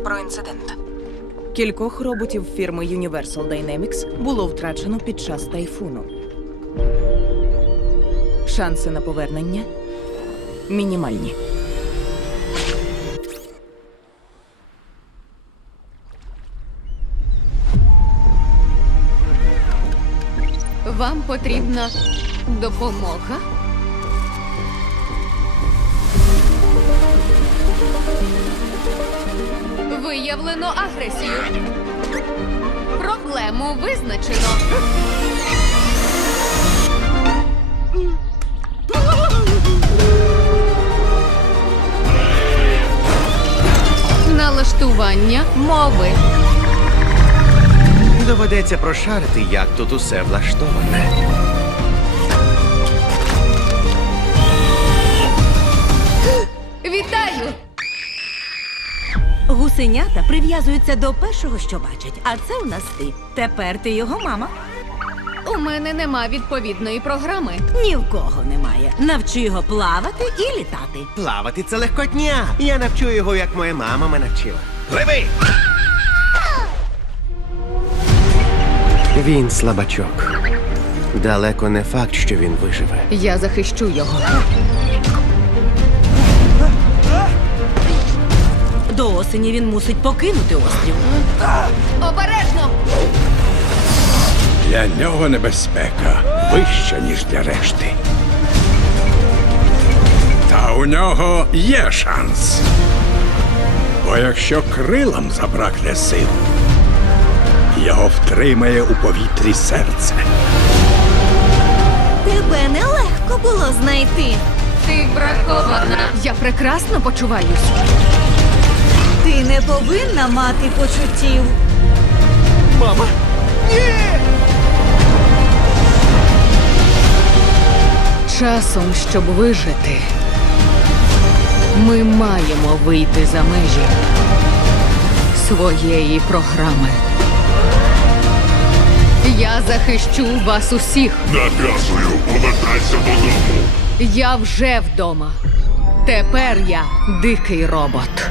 про інцидент. Кількох роботів фірми Universal Dynamics було втрачено під час тайфуну. Шанси на повернення мінімальні. Вам потрібна допомога. виявлено агресію. Проблему визначено. Налаштування мови. Доведеться прошарити, як тут усе влаштоване. Гусенята прив'язуються до першого, що бачать, а це у нас ти. Тепер ти його мама. У мене нема відповідної програми. Ні в кого немає. Навчи його плавати і літати. Плавати це легкотня. Я навчу його, як моя мама мене навчила. Пливи! Він слабачок. Далеко не факт, що він виживе. Я захищу його. осені він мусить покинути острів. Обережно! Для нього небезпека вища, ніж для решти. Та у нього є шанс. Бо якщо крилам забракне сил, його втримає у повітрі серце. Тебе нелегко було знайти. Ти брахована. Я прекрасно почуваюсь. Ти не повинна мати почуттів. Мама. Ні! Часом, щоб вижити, ми маємо вийти за межі своєї програми. Я захищу вас усіх. Наказую, повертайся додому. Я вже вдома. Тепер я дикий робот.